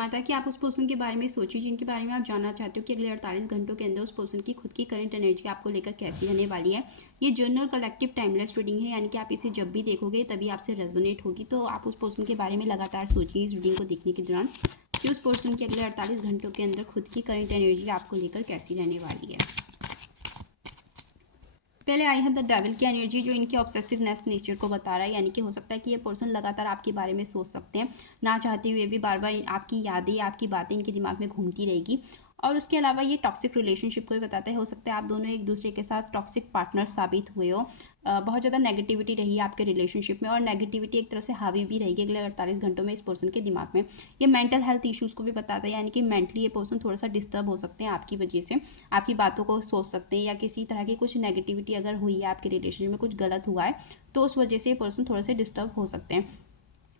आता है कि आप उस पर्सन के बारे में सोचिए जिनके बारे में आप जानना चाहते हो कि अगले 48 घंटों के अंदर उस पर्सन की खुद की करंट एनर्जी आपको लेकर कैसी रहने वाली है। ये जनरल कलेक्टिव टाइमलेस रीडिंग है, यानी कि आप इसे जब भी देखोगे तभी आपसे रेजोनेट होगी। तो आप उस पर्सन के बारे में लगातार सोचिए इस रीडिंग को देखने के दौरान कि उस पर्सन के अगले 48 घंटों के अंदर खुद की करंट एनर्जी आपको लेकर कैसी रहने वाली है। पहले आई है द डेविल की एनर्जी, जो इनके ऑब्सेसिवनेस नेचर को बता रहा है, यानी कि हो सकता है कि ये पर्सन लगातार आपके बारे में सोच सकते हैं, ना चाहते हुए भी बार बार आपकी यादें आपकी बातें इनके दिमाग में घूमती रहेगी। और उसके अलावा ये टॉक्सिक रिलेशनशिप को भी बताता है। हो सकता है आप दोनों एक दूसरे के साथ टॉक्सिक पार्टनर साबित हुए हो। बहुत ज़्यादा नेगेटिविटी रही है आपके रिलेशनशिप में, और नेगेटिविटी एक तरह से हावी भी रहेगी अगले 48 घंटों में इस पर्सन के दिमाग में। ये मेंटल हेल्थ इश्यूज़ को भी बताता है, यानी कि मेंटली ये पर्सन थोड़ा सा डिस्टर्ब हो सकते हैं आपकी वजह से, आपकी बातों को सोच सकते हैं, या किसी तरह की कुछ नेगेटिविटी अगर हुई है आपके रिलेशनशिप में, कुछ गलत हुआ है तो उस वजह से ये पर्सन थोड़े से डिस्टर्ब हो सकते हैं।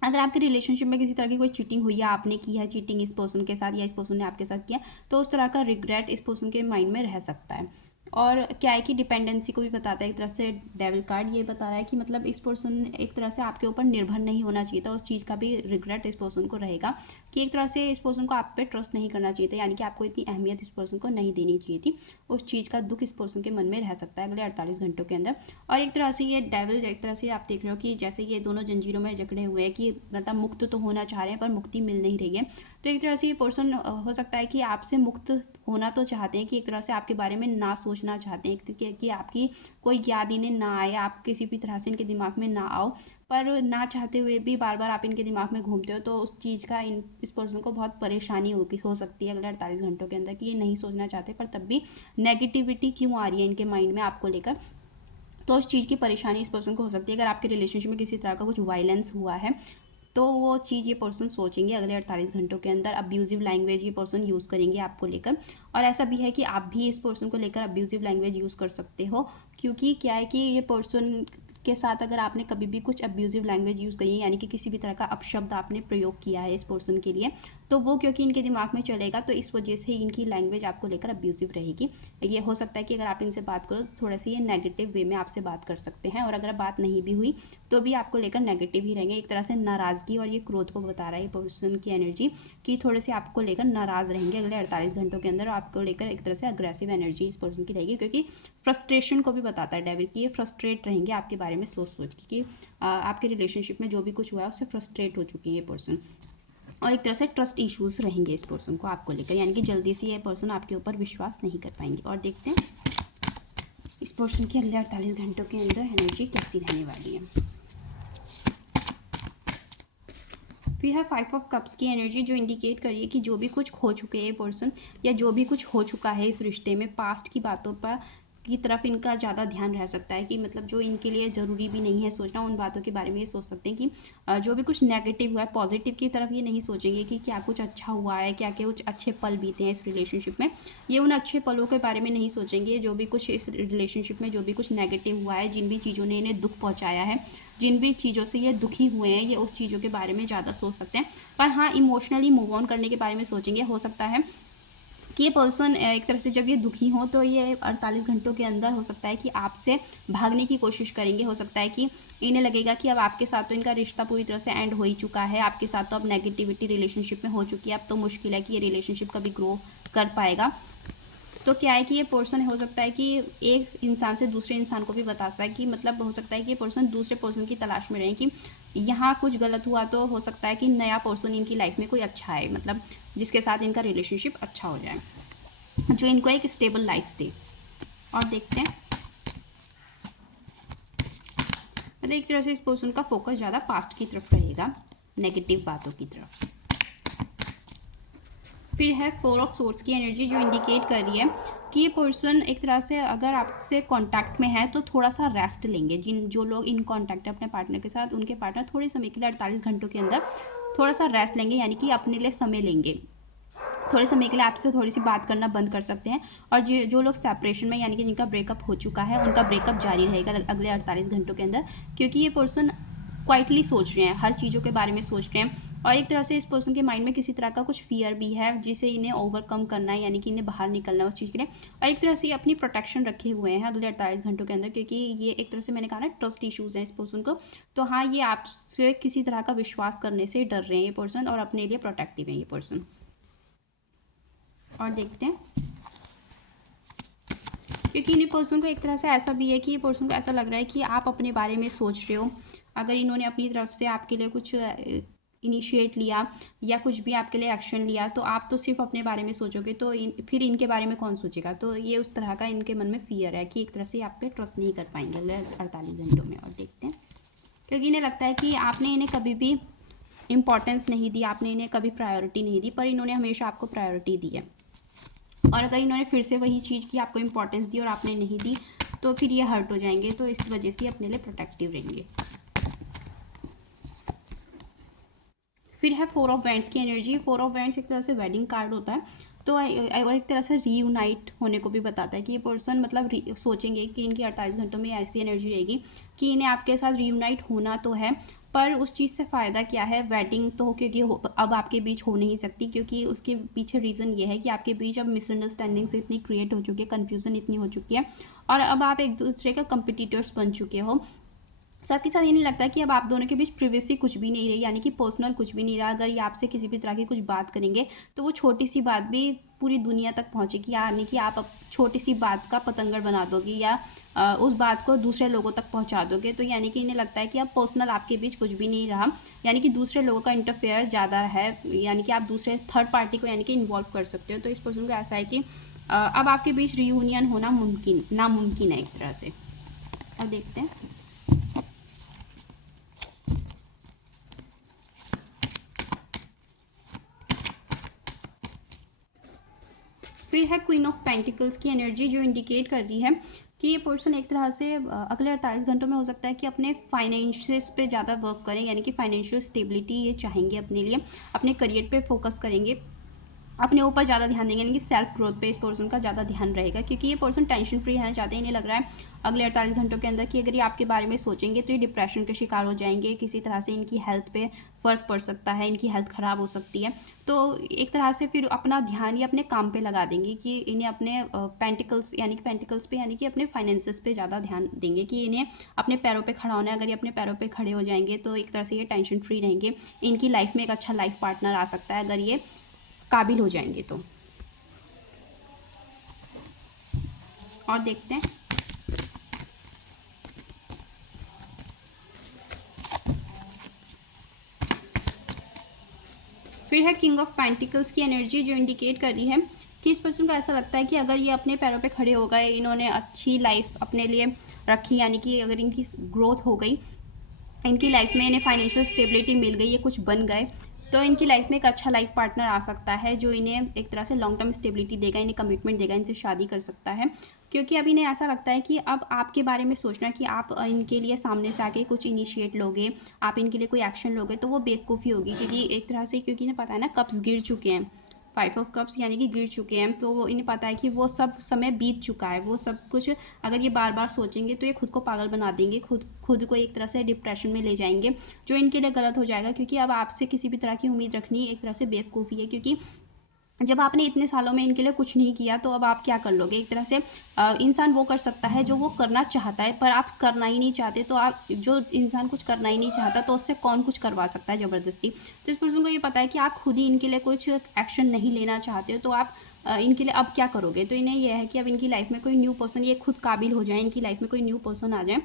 अगर आपके रिलेशनशिप में किसी तरह की कोई चीटिंग हुई है, आपने की है चीटिंग इस पर्सन के साथ या इस पर्सन ने आपके साथ किया, तो उस तरह का रिग्रेट इस पर्सन के माइंड में रह सकता है। और क्या है कि डिपेंडेंसी को भी बताता है एक तरह से। डेविल कार्ड ये बता रहा है कि मतलब इस पर्सन एक तरह से आपके ऊपर निर्भर नहीं होना चाहिए था, उस चीज़ का भी रिग्रेट इस पर्सन को रहेगा कि एक तरह से इस पर्सन को आप पे ट्रस्ट नहीं करना चाहिए था, यानी कि आपको इतनी अहमियत इस पर्सन को नहीं देनी चाहिए थी। उस चीज़ का दुख इस पर्सन के मन में रह सकता है अगले 48 घंटों के अंदर। और एक तरह से ये डेविल एक तरह से आप देख रहे हो कि जैसे ये दोनों जंजीरों में जकड़े हुए हैं कि मतलब मुक्त तो होना चाह रहे हैं पर मुक्ति मिल नहीं रही है। तो एक तरह से ये पर्सन हो सकता है कि आपसे मुक्त होना तो चाहते हैं, कि एक तरह से आपके बारे में ना सोचना चाहते हैं कि आपकी कोई याद इन्हें ना आए, आप किसी भी तरह से इनके दिमाग में ना आओ, पर ना चाहते हुए भी बार बार आप इनके दिमाग में घूमते हो, तो उस चीज़ का इस पर्सन को बहुत परेशानी हो सकती है अगले 48 घंटों के अंदर, कि ये नहीं सोचना चाहते पर तब भी नेगेटिविटी क्यों आ रही है इनके माइंड में आपको लेकर। तो उस चीज़ की परेशानी इस पर्सन को हो सकती है। अगर आपके रिलेशनशिप में किसी तरह का कुछ वायलेंस हुआ है तो वो चीज़ ये पर्सन सोचेंगे अगले 48 घंटों के अंदर। अब्यूजिव लैंग्वेज ये पर्सन यूज़ करेंगे आपको लेकर, और ऐसा भी है कि आप भी इस पर्सन को लेकर अब्यूजिव लैंग्वेज यूज़ कर सकते हो, क्योंकि क्या है कि ये पर्सन के साथ अगर आपने कभी भी कुछ अब्यूजिव लैंग्वेज यूज़ करी है, यानी कि किसी भी तरह का अपशब्द आपने प्रयोग किया है इस पर्सन के लिए, तो वो क्योंकि इनके दिमाग में चलेगा, तो इस वजह से इनकी लैंग्वेज आपको लेकर अब्यूजिव रहेगी। ये हो सकता है कि अगर आप इनसे बात करो तो थोड़ा सा ये नेगेटिव वे में आपसे बात कर सकते हैं, और अगर बात नहीं भी हुई तो भी आपको लेकर नेगेटिव ही रहेंगे। एक तरह से नाराज़गी और ये क्रोध को बता रहा है ये पर्सन की एनर्जी, कि थोड़े से आपको लेकर नाराज़ रहेंगे अगले 48 घंटों के अंदर। आपको लेकर एक तरह से अग्रेसिव एनर्जी इस पर्सन की रहेगी, क्योंकि फ्रस्ट्रेशन को भी बताता है डेविल की, ये फ्रस्ट्रेट रहेंगे आपके बारे में सोच सोच के कि आपके रिलेशनशिप में जो भी कुछ हुआ है उससे फ्रस्ट्रेट हो चुकी है ये पर्सन। और एक तरह से ट्रस्ट इश्यूज़ रहेंगे इस पर्सन को आपको लेकर, यानी कि जल्दी से ये पर्सन आपके ऊपर विश्वास नहीं कर पाएंगे। और देखते हैं इस पर्सन की अगले 48 घंटों के अंदर एनर्जी कैसी रहने वाली है। फिर है 5 ऑफ कप्स की एनर्जी, जो इंडिकेट करिए कि जो भी कुछ खो चुके हैं पर्सन, या जो भी कुछ हो चुका है इस रिश्ते में, पास्ट की बातों पर की तरफ इनका ज़्यादा ध्यान रह सकता है, कि मतलब जो इनके लिए ज़रूरी भी नहीं है सोचना, उन बातों के बारे में ये सोच सकते हैं कि जो भी कुछ नेगेटिव हुआ है पॉजिटिव की तरफ ये नहीं सोचेंगे कि क्या कुछ अच्छा हुआ है, क्या क्या कुछ अच्छे पल बीते हैं इस रिलेशनशिप में। ये उन अच्छे पलों के बारे में नहीं सोचेंगे। जो भी कुछ इस रिलेशनशिप में जो भी कुछ नेगेटिव हुआ है, जिन भी चीज़ों ने इन्हें दुख पहुँचाया है, जिन भी चीज़ों से ये दुखी हुए हैं, ये उस चीज़ों के बारे में ज़्यादा सोच सकते हैं। पर हाँ, इमोशनली मूव ऑन करने के बारे में सोचेंगे। हो सकता है कि ये पर्सन एक तरह से जब ये दुखी हो तो ये 48 घंटों के अंदर हो सकता है कि आपसे भागने की कोशिश करेंगे। हो सकता है कि इन्हें लगेगा कि अब आपके साथ तो इनका रिश्ता पूरी तरह से एंड हो ही चुका है, आपके साथ तो अब नेगेटिविटी रिलेशनशिप में हो चुकी है, अब तो मुश्किल है कि ये रिलेशनशिप कभी ग्रो कर पाएगा। तो क्या है कि ये पर्सन हो सकता है कि एक इंसान से दूसरे इंसान को भी बताता है कि मतलब हो सकता है कि ये पर्सन दूसरे पर्सन की तलाश में रहे, कि यहाँ कुछ गलत हुआ तो हो सकता है कि नया पर्सन इनकी लाइफ में कोई अच्छा है, मतलब जिसके साथ इनका रिलेशनशिप अच्छा हो जाए, जो इनको एक स्टेबल लाइफ दे। और देखते हैं, मतलब एक तरह से इस पर्सन का फोकस ज़्यादा पास्ट की तरफ रहेगा, नेगेटिव बातों की तरफ। फिर है 4 ऑफ सोर्ड्स की एनर्जी, जो इंडिकेट कर रही है कि ये पर्सन एक तरह से अगर आपसे कांटेक्ट में है तो थोड़ा सा रेस्ट लेंगे। जो लोग इन कांटेक्ट है अपने पार्टनर के साथ, उनके पार्टनर थोड़े समय के लिए 48 घंटों के अंदर थोड़ा सा रेस्ट लेंगे, यानी कि अपने लिए समय लेंगे। थोड़े समय के लिए आपसे थोड़ी सी बात करना बंद कर सकते हैं। और जो लोग सेपरेशन में, यानी कि जिनका ब्रेकअप हो चुका है, उनका ब्रेकअप जारी रहेगा अगले 48 घंटों के अंदर, क्योंकि ये पर्सन क्वाइटली सोच रहे हैं, हर चीज़ों के बारे में सोच रहे हैं। और एक तरह से इस पर्सन के माइंड में किसी तरह का कुछ फियर भी है जिसे इन्हें ओवरकम करना है, यानी कि इन्हें बाहर निकलना है उस चीज़ के लिए। और एक तरह से ये अपनी प्रोटेक्शन रखे हुए हैं अगले 48 घंटों के अंदर, क्योंकि ये एक तरह से मैंने कहा ना ट्रस्ट इश्यूज़ हैं इस पर्सन को। तो हाँ, ये आपसे किसी तरह का विश्वास करने से डर रहे हैं ये पर्सन, और अपने लिए प्रोटेक्टिव है ये पर्सन। और देखते हैं, क्योंकि इन पर्सन को एक तरह से ऐसा भी है कि ये पर्सन को ऐसा लग रहा है कि आप अपने बारे में सोच रहे हो। अगर इन्होंने अपनी तरफ से आपके लिए कुछ इनिशिएट लिया या कुछ भी आपके लिए एक्शन लिया, तो आप तो सिर्फ अपने बारे में सोचोगे, तो फिर इनके बारे में कौन सोचेगा। तो ये उस तरह का इनके मन में फियर है कि एक तरह से आप पे ट्रस्ट नहीं कर पाएंगे अगले 48 घंटों में। और देखते हैं, क्योंकि इन्हें लगता है कि आपने इन्हें कभी भी इम्पोर्टेंस नहीं दी, आपने इन्हें कभी प्रायोरिटी नहीं दी, पर इन्होंने हमेशा आपको प्रायोरिटी दी है। और अगर इन्होंने फिर से वही चीज़ की आपको इम्पोर्टेंस दी और आपने नहीं दी, तो फिर ये हर्ट हो जाएंगे। तो इस वजह से अपने लिए प्रोटेक्टिव रहेंगे। फिर है 4 ऑफ वैंड्स की एनर्जी। 4 ऑफ वैंड्स एक तरह से वेडिंग कार्ड होता है, तो और एक तरह से रीयूनाइट होने को भी बताता है कि ये पर्सन मतलब सोचेंगे कि इनकी 48 घंटों में ऐसी एनर्जी रहेगी कि इन्हें आपके साथ रीयूनाइट होना तो है, पर उस चीज़ से फ़ायदा क्या है। वेडिंग तो क्योंकि अब आपके बीच हो नहीं सकती, क्योंकि उसके पीछे रीज़न ये है कि आपके बीच अब मिसअंडरस्टैंडिंग्स इतनी क्रिएट हो चुकी है, कन्फ्यूज़न इतनी हो चुकी है, और अब आप एक दूसरे का कंपिटिटर्स बन चुके हो। साथ ही साथ ये नहीं लगता कि अब आप दोनों के बीच प्रिवेसी कुछ भी नहीं रही, यानी कि पर्सनल कुछ भी नहीं रहा। अगर ये आपसे किसी भी तरह की कुछ बात करेंगे, तो वो छोटी सी बात भी पूरी दुनिया तक पहुंचेगी, यानी कि आप अब छोटी सी बात का पतंगर बना दोगे या उस बात को दूसरे लोगों तक पहुंचा दोगे। तो यानी कि इन्हें लगता है कि अब पर्सनल आपके बीच कुछ भी नहीं रहा, यानी कि दूसरे लोगों का इंटरफेयर ज़्यादा है, यानी कि आप दूसरे थर्ड पार्टी को यानी कि इन्वॉल्व कर सकते हो। तो इस पर्सन को ऐसा है कि अब आपके बीच रीयूनियन होना नामुमकिन है एक तरह से। और देखते हैं, फिर है क्वीन ऑफ पेंटिकल्स की एनर्जी, जो इंडिकेट कर रही है कि ये पर्सन एक तरह से अगले 48 घंटों में हो सकता है कि अपने फाइनेंशियल्स पे ज़्यादा वर्क करें, यानी कि फाइनेंशियल स्टेबिलिटी ये चाहेंगे अपने लिए, अपने करियर पे फोकस करेंगे, अपने ऊपर ज़्यादा ध्यान देंगे, यानी कि सेल्फ ग्रोथ पे इस पर्सन का ज़्यादा ध्यान रहेगा, क्योंकि ये पर्सन टेंशन फ्री रहना चाहते हैं। इन्हें लग रहा है अगले 48 घंटों के अंदर कि अगर ये आपके बारे में सोचेंगे तो ये डिप्रेशन के शिकार हो जाएंगे, किसी तरह से इनकी हेल्थ पे फ़र्क पड़ सकता है, इनकी हेल्थ ख़राब हो सकती है। तो एक तरह से फिर अपना ध्यान ये अपने काम पे लगा देंगे कि इन्हें अपने पेंटिकल्स पे यानी कि अपने फाइनेंसेस पे ज़्यादा ध्यान देंगे कि इन्हें अपने पैरों पे खड़ा होना है। अगर ये अपने पैरों पे खड़े हो जाएंगे तो एक तरह से ये टेंशन फ्री रहेंगे, इनकी लाइफ में एक अच्छा लाइफ पार्टनर आ सकता है अगर ये काबिल हो जाएंगे तो। और देखते हैं, फिर है किंग ऑफ पेंटिकल्स की एनर्जी, जो इंडिकेट कर रही है कि इस पर्सन को ऐसा लगता है कि अगर ये अपने पैरों पे खड़े हो गए, इन्होंने अच्छी लाइफ अपने लिए रखी, यानी कि अगर इनकी ग्रोथ हो गई, इनकी लाइफ में इन्हें फाइनेंशियल स्टेबिलिटी मिल गई, ये कुछ बन गए, तो इनकी लाइफ में एक अच्छा लाइफ पार्टनर आ सकता है जो इन्हें एक तरह से लॉन्ग टर्म स्टेबिलिटी देगा, इन्हें कमिटमेंट देगा, इनसे शादी कर सकता है। क्योंकि अब इन्हें ऐसा लगता है कि अब आपके बारे में सोचना कि आप इनके लिए सामने से आके कुछ इनिशिएट लोगे, आप इनके लिए कोई एक्शन लोगे, तो वो बेवकूफ़ी होगी, क्योंकि एक तरह से क्योंकि इन्हें पता है ना कप्स गिर चुके हैं, 5 ऑफ कप्स यानी कि गिर चुके हैं, तो वो इन्हें पता है कि वो सब समय बीत चुका है, वो सब कुछ अगर ये बार बार सोचेंगे तो ये खुद को पागल बना देंगे, खुद को एक तरह से डिप्रेशन में ले जाएंगे, जो इनके लिए गलत हो जाएगा। क्योंकि अब आपसे किसी भी तरह की उम्मीद रखनी एक तरह से बेवकूफ़ी है, क्योंकि जब आपने इतने सालों में इनके लिए कुछ नहीं किया तो अब आप क्या कर लोगे। एक तरह से इंसान वो कर सकता है जो वो करना चाहता है, पर आप करना ही नहीं चाहते, तो आप जो इंसान कुछ करना ही नहीं चाहता तो उससे कौन कुछ करवा सकता है ज़बरदस्ती। तो इस पर्सन को ये पता है कि आप खुद ही इनके लिए कुछ एक्शन नहीं लेना चाहते हो, तो आप इनके लिए अब क्या करोगे। तो इन्हें यह है कि अब इनकी लाइफ में कोई न्यू पर्सन, ये खुद काबिल हो जाए, इनकी लाइफ में कोई न्यू पर्सन आ जाए,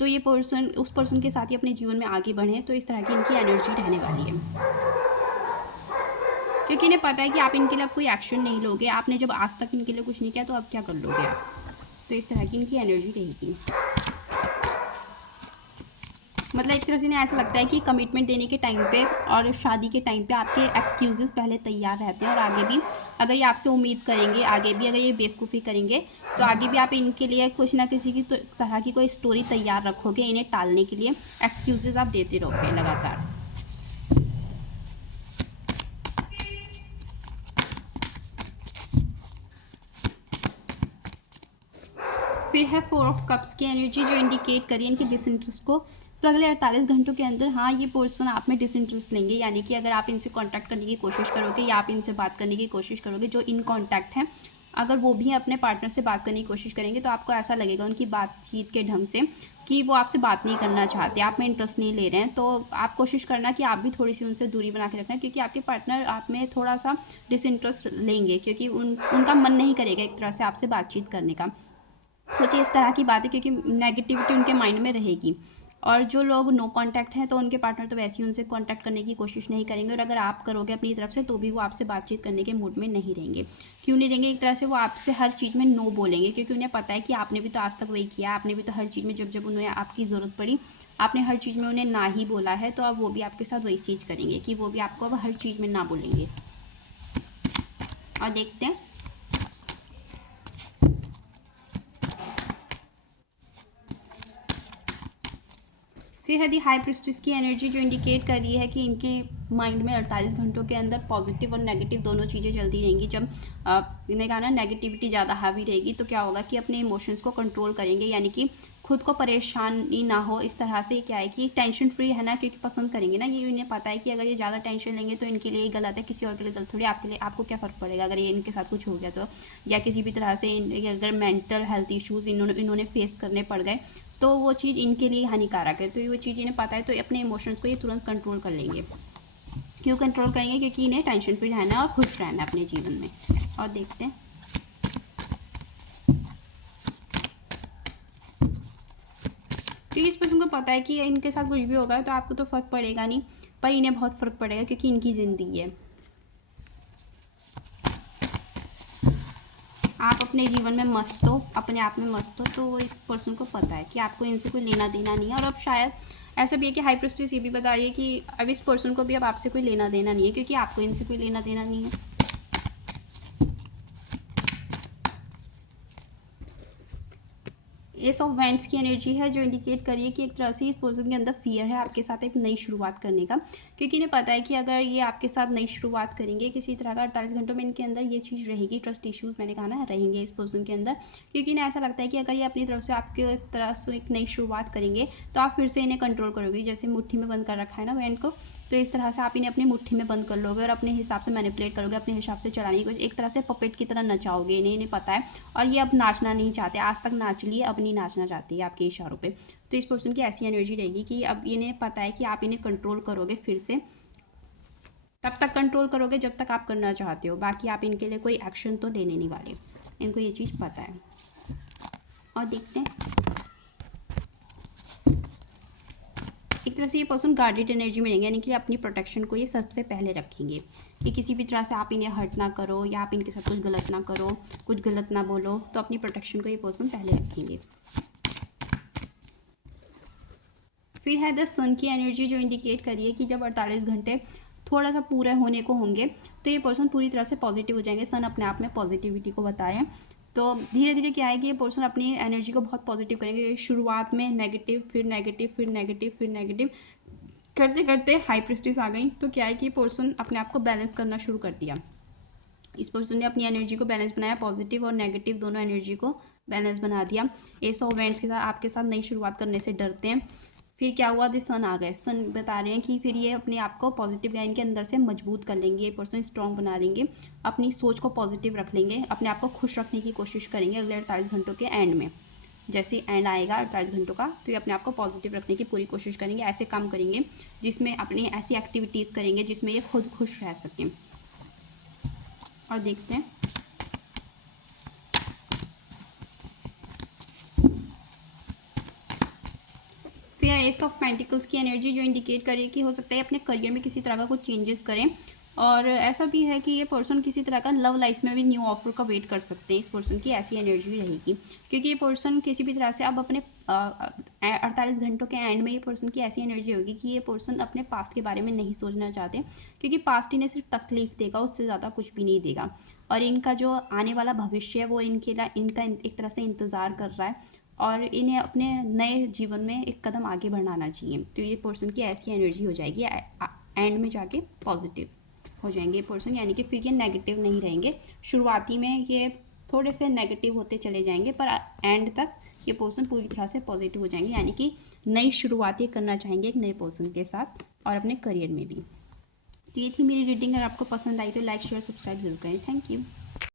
तो ये पर्सन उस पर्सन के साथ ही अपने जीवन में आगे बढ़ें। तो इस तरह की इनकी एनर्जी रहने वाली है, क्योंकि इन्हें पता है कि आप इनके लिए अब कोई एक्शन नहीं लोगे, आपने जब आज तक इनके लिए कुछ नहीं किया तो अब क्या कर लोगे आप। तो इस तरह की इनकी एनर्जी रहेगी। मतलब एक तरह से इन्हें ऐसा लगता है कि कमिटमेंट देने के टाइम पे और शादी के टाइम पे आपके एक्सक्यूजेस पहले तैयार रहते हैं, और आगे भी अगर ये आपसे उम्मीद करेंगे, आगे भी अगर ये बेवकूफ़ी करेंगे, तो आगे भी आप इनके लिए कुछ ना किसी की तरह की कोई स्टोरी तैयार रखोगे, इन्हें टालने के लिए एक्सक्यूजेस आप देते रहोगे लगातार। फिर है 4 ऑफ कप्स की एनर्जी, जो इंडिकेट करी इनके डिसइंटरेस्ट को। तो अगले 48 घंटों के अंदर हाँ ये पर्सन आप में डिसइंटरेस्ट लेंगे, यानी कि अगर आप इनसे कांटेक्ट करने की कोशिश करोगे या आप इनसे बात करने की कोशिश करोगे, जो इन कांटेक्ट हैं अगर वो भी अपने पार्टनर से बात करने की कोशिश करेंगे तो आपको ऐसा लगेगा उनकी बातचीत के ढंग से कि वो आपसे बात नहीं करना चाहते, आप में इंटरेस्ट नहीं ले रहे हैं। तो आप कोशिश करना कि आप भी थोड़ी सी उनसे दूरी बना के रखना, क्योंकि आपके पार्टनर आप में थोड़ा सा डिसइंटरेस्ट लेंगे, क्योंकि उनका मन नहीं करेगा एक तरह से आपसे बातचीत करने का। कुछ इस तरह की बातें, क्योंकि नेगेटिविटी उनके माइंड में रहेगी। और जो लोग नो कांटेक्ट हैं तो उनके पार्टनर तो वैसे ही उनसे कांटेक्ट करने की कोशिश नहीं करेंगे, और अगर आप करोगे अपनी तरफ से तो भी वो आपसे बातचीत करने के मूड में नहीं रहेंगे। क्यों नहीं रहेंगे? एक तरह से वो आपसे हर चीज़ में नो बोलेंगे, क्योंकि उन्हें पता है कि आपने भी तो आज तक वही किया, आपने भी तो हर चीज़ में जब जब उन्हें आपकी ज़रूरत पड़ी आपने हर चीज़ में उन्हें ना ही बोला है, तो अब वो भी आपके साथ वही चीज़ करेंगे कि वो भी आपको अब हर चीज़ में ना बोलेंगे। और देखते हैं फिर है दी हाई प्रिस्टेस की एनर्जी, जो इंडिकेट कर रही है कि इनके माइंड में 48 घंटों के अंदर पॉजिटिव और नेगेटिव दोनों चीज़ें चलती रहेंगी। जब इन्हें कहा ना नेगेटिविटी ज़्यादा हावी रहेगी तो क्या होगा कि अपने इमोशंस को कंट्रोल करेंगे, यानी कि खुद को परेशानी ना हो इस तरह से। क्या है कि टेंशन फ्री है ना, क्योंकि पसंद करेंगे ना, ये इन्हें पता है कि अगर ये ज़्यादा टेंशन लेंगे तो इनके लिए गलत है, किसी और के लिए गलत थोड़ी, आपके लिए आपको क्या फ़र्क पड़ेगा अगर ये इनके साथ कुछ हो गया तो, या किसी भी तरह से अगर मेंटल हेल्थ इश्यूज़ इन्होंने फेस करने पड़ गए तो वो चीज़ इनके लिए हानिकारक है। तो वो चीज़ इन्हें पता है, तो अपने इमोशंस को ये तुरंत कंट्रोल कर लेंगे। क्यों कंट्रोल करेंगे? क्योंकि इन्हें टेंशन फ्री रहना है और खुश रहना है अपने जीवन में। और देखते हैं क्योंकि इस पर्सन को पता है कि इनके साथ कुछ भी होगा तो आपको तो फ़र्क पड़ेगा नहीं, पर इन्हें बहुत फ़र्क पड़ेगा क्योंकि इनकी ज़िंदगी है। आप अपने जीवन में मस्त हो, अपने आप में मस्त हो, तो इस पर्सन को पता है कि आपको इनसे कोई लेना देना नहीं है। और अब शायद ऐसा भी है कि हाई प्रिस्टेस ये भी बता रही है कि अब इस पर्सन को भी अब आपसे कोई लेना देना नहीं है, क्योंकि आपको इनसे कोई लेना देना नहीं है। एस ऑफ वैंड्स की एनर्जी है, जो इंडिकेट करिए कि एक तरह से इस पर्सन के अंदर फियर है आपके साथ एक नई शुरुआत करने का, क्योंकि इन्हें पता है कि अगर ये आपके साथ नई शुरुआत करेंगे किसी तरह का 48 घंटों में, इनके अंदर ये चीज़ रहेगी, ट्रस्ट इश्यूज मैंने कहा ना रहेंगे इस पर्सन के अंदर, क्योंकि इन्हें ऐसा लगता है कि अगर ये अपनी तरफ से आपके तरफ से एक नई शुरुआत करेंगे तो आप फिर से इन्हें कंट्रोल करोगे, जैसे मुट्ठी में बंद कर रखा है ना वैन को, तो इस तरह से आप इन्हें अपनी मुट्ठी में बंद कर लोगे और अपने हिसाब से मैनिपुलेट करोगे, अपने हिसाब से चलाने की कोशिश, एक तरह से पपेट की तरह नचाओगे इन्हें पता है। और ये अब नाचना नहीं चाहते, आज तक नाच लिए अब नहीं नाचना चाहती है आपके इशारों पे। तो इस पर्सन की ऐसी एनर्जी रहेगी कि अब इन्हें पता है कि आप इन्हें कंट्रोल करोगे फिर से, तब तक कंट्रोल करोगे जब तक आप करना चाहते हो, बाकी आप इनके लिए कोई एक्शन तो लेने नहीं वाले, इनको ये चीज़ पता है। और देखते हैं एक तरह से ये पर्सन गार्डेड एनर्जी में रहेंगे, यानी कि अपनी प्रोटेक्शन को ये सबसे पहले रखेंगे कि किसी भी तरह से आप इन्हें हर्ट ना करो या आप इनके साथ कुछ गलत ना करो, कुछ गलत ना बोलो, तो अपनी प्रोटेक्शन को ये पर्सन पहले रखेंगे। फिर है द सन की एनर्जी, जो इंडिकेट करिए कि जब 48 घंटे थोड़ा सा पूरे होने को होंगे तो ये पर्सन पूरी तरह से पॉजिटिव हो जाएंगे। सन अपने आप में पॉजिटिविटी को बता रहे हैं, तो धीरे धीरे क्या है कि ये पर्सन अपनी एनर्जी को बहुत पॉजिटिव करेंगे। शुरुआत में नेगेटिव, फिर नेगेटिव, फिर नेगेटिव, फिर नेगेटिव करते करते हाई प्रिस्टेस आ गई, तो क्या है कि पर्सन अपने आप को बैलेंस करना शुरू कर दिया। इस पर्सन ने अपनी एनर्जी को बैलेंस बनाया, पॉजिटिव और नेगेटिव दोनों एनर्जी को बैलेंस बना दिया। एस ऑफ वैंड्स के साथ आपके साथ नई शुरुआत करने से डरते हैं। फिर क्या हुआ? सन आ गए, सन बता रहे हैं कि फिर ये अपने आप को पॉजिटिव लाइन के अंदर से मजबूत कर लेंगे, ये पर्सन स्ट्रॉन्ग बना लेंगे, अपनी सोच को पॉजिटिव रख लेंगे, अपने आप को खुश रखने की कोशिश करेंगे अगले 48 घंटों के एंड में। जैसे एंड आएगा 48 घंटों का तो ये अपने आप को पॉजिटिव रखने की पूरी कोशिश करेंगे, ऐसे काम करेंगे जिसमें अपनी ऐसी एक्टिविटीज़ करेंगे जिसमें ये खुद खुश रह सकें। और देखते हैं फिर एस ऑफ पेंटिकल्स की एनर्जी, जो इंडिकेट करे कि हो सकता है अपने करियर में किसी तरह का कुछ चेंजेस करें, और ऐसा भी है कि ये पर्सन किसी तरह का लव लाइफ में भी न्यू ऑफर का वेट कर सकते हैं। इस पर्सन की ऐसी एनर्जी रहेगी, क्योंकि ये पर्सन किसी भी तरह से अब अपने 48 घंटों के एंड में ये पर्सन की ऐसी एनर्जी होगी कि ये पर्सन अपने पास्ट के बारे में नहीं सोचना चाहते, क्योंकि पास्ट इन्हें सिर्फ तकलीफ देगा, उससे ज़्यादा कुछ भी नहीं देगा। और इनका जो आने वाला भविष्य है वो इनका एक तरह से इंतज़ार कर रहा है, और इन्हें अपने नए जीवन में एक कदम आगे बढ़ाना चाहिए। तो ये पर्सन की ऐसी एनर्जी हो जाएगी, एंड में जाके पॉजिटिव हो जाएंगे ये पर्सन, यानी कि फिर ये नेगेटिव नहीं रहेंगे। शुरुआती में ये थोड़े से नेगेटिव होते चले जाएंगे, पर एंड तक ये पर्सन पूरी तरह से पॉजिटिव हो जाएंगे, यानी कि नई शुरुआत ये करना चाहेंगे एक नए पर्सन के साथ और अपने करियर में भी। तो ये थी मेरी रीडिंग। अगर आपको पसंद आई तो लाइक शेयर सब्सक्राइब जरूर करें। Thank you.